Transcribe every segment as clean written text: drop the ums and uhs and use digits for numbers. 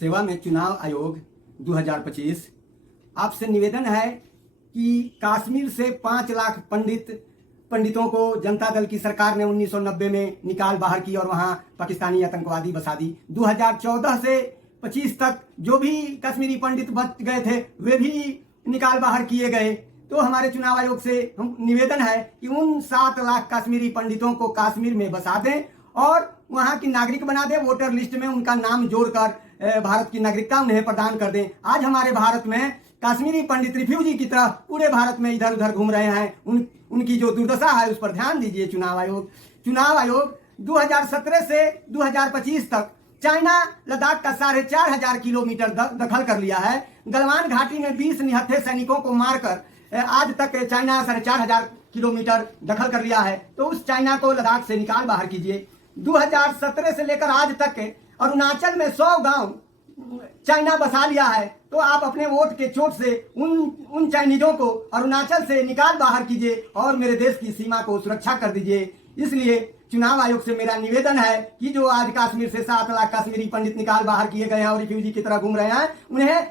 सेवा में चुनाव आयोग 2025 आपसे निवेदन है कि कश्मीर से 5 लाख पंडितों को जनता दल की सरकार ने 1990 में निकाल बाहर की और वहां पाकिस्तानी आतंकवादी बसा दी। 2014 से 25 तक जो भी कश्मीरी पंडित बच गए थे वे भी निकाल बाहर किए गए। तो हमारे चुनाव आयोग से हम निवेदन है कि उन 7 लाख कश्मीरी पंडितों को कश्मीर में बसा दें और वहां की नागरिक बना दें, वोटर लिस्ट में उनका नाम जोड़कर भारत की नागरिकता उन्हें प्रदान कर दें। आज हमारे भारत में कश्मीरी पंडित रिफ्यूजी की तरह पूरे भारत में इधर उधर घूम रहे हैं। उनकी जो दुर्दशा है उस पर ध्यान दीजिए चुनाव आयोग 2017 से 2025 तक चाइना लद्दाख का 4,500 किलोमीटर दखल कर लिया है। गलवान घाटी में 20 निहत्थे सैनिकों को मारकर आज तक चाइना 4,500 किलोमीटर दखल कर लिया है। तो उस चाइना को लद्दाख से निकाल बाहर कीजिए। 2017 से लेकर आज तक अरुणाचल में 100 गांव चाइना बसा लिया है। तो आप अपने वोट के चोट से उन चाइनीजों को अरुणाचल से निकाल बाहर कीजिए और मेरे देश की सीमा को सुरक्षा कर दीजिए। इसलिए चुनाव आयोग से मेरा निवेदन है कि जो आज कश्मीर से 7 लाख कश्मीरी पंडित निकाल बाहर किए गए हैं और रिफ्यूजी की तरह घूम रहे हैं, उन्हें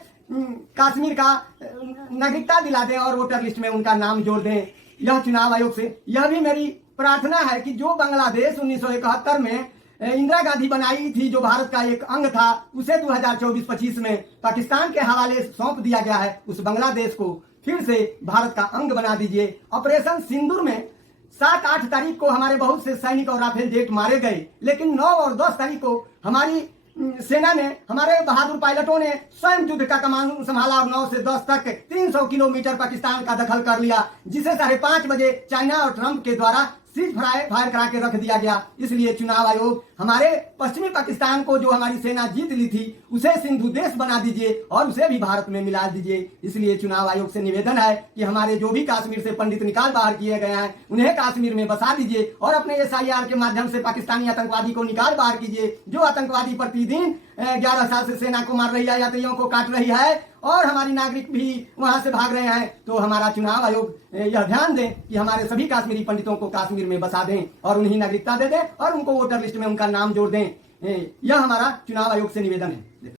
कश्मीर का नागरिकता दिला दें और वोटर लिस्ट में उनका नाम जोड़ दें। यह चुनाव आयोग से यह भी मेरी प्रार्थना है कि जो बांग्लादेश 1971 में इंदिरा गांधी बनाई थी, जो भारत का एक अंग था, उसे 2024-25 में पाकिस्तान के हवाले सौंप दिया गया है। उस बांग्लादेश को फिर से भारत का अंग बना दीजिए। ऑपरेशन सिंदूर में 7-8 तारीख को हमारे बहुत से सैनिक और राफेल जेट मारे गए, लेकिन 9 और 10 तारीख को हमारी सेना ने, हमारे बहादुर पायलटों ने स्वयं युद्ध का कमान संभाला और 9 से 10 तक 300 किलोमीटर पाकिस्तान का दखल कर लिया, जिसे 5:30 बजे चाइना और ट्रंप के द्वारा सीज फायर करा के रख दिया गया। इसलिए चुनाव आयोग हमारे पश्चिमी पाकिस्तान को, जो हमारी सेना जीत ली थी, उसे सिंधु देश बना दीजिए और उसे भी भारत में मिला दीजिए। इसलिए चुनाव आयोग से निवेदन है कि हमारे जो भी कश्मीर से पंडित निकाल बाहर किए गए हैं उन्हें कश्मीर में बसा दीजिए और अपने SIR के माध्यम से पाकिस्तानी आतंकवादी को निकाल बाहर कीजिए। जो आतंकवादी प्रतिदिन 11 साल से सेना को मार रही है, यात्रियों को काट रही है और हमारी नागरिक भी वहां से भाग रहे हैं। तो हमारा चुनाव आयोग यह ध्यान दें कि हमारे सभी कश्मीरी पंडितों को कश्मीर में बसा दें और उन्हें नागरिकता दे दें और उनको वोटर लिस्ट में उनका नाम जोड़ दें। यह हमारा चुनाव आयोग से निवेदन है।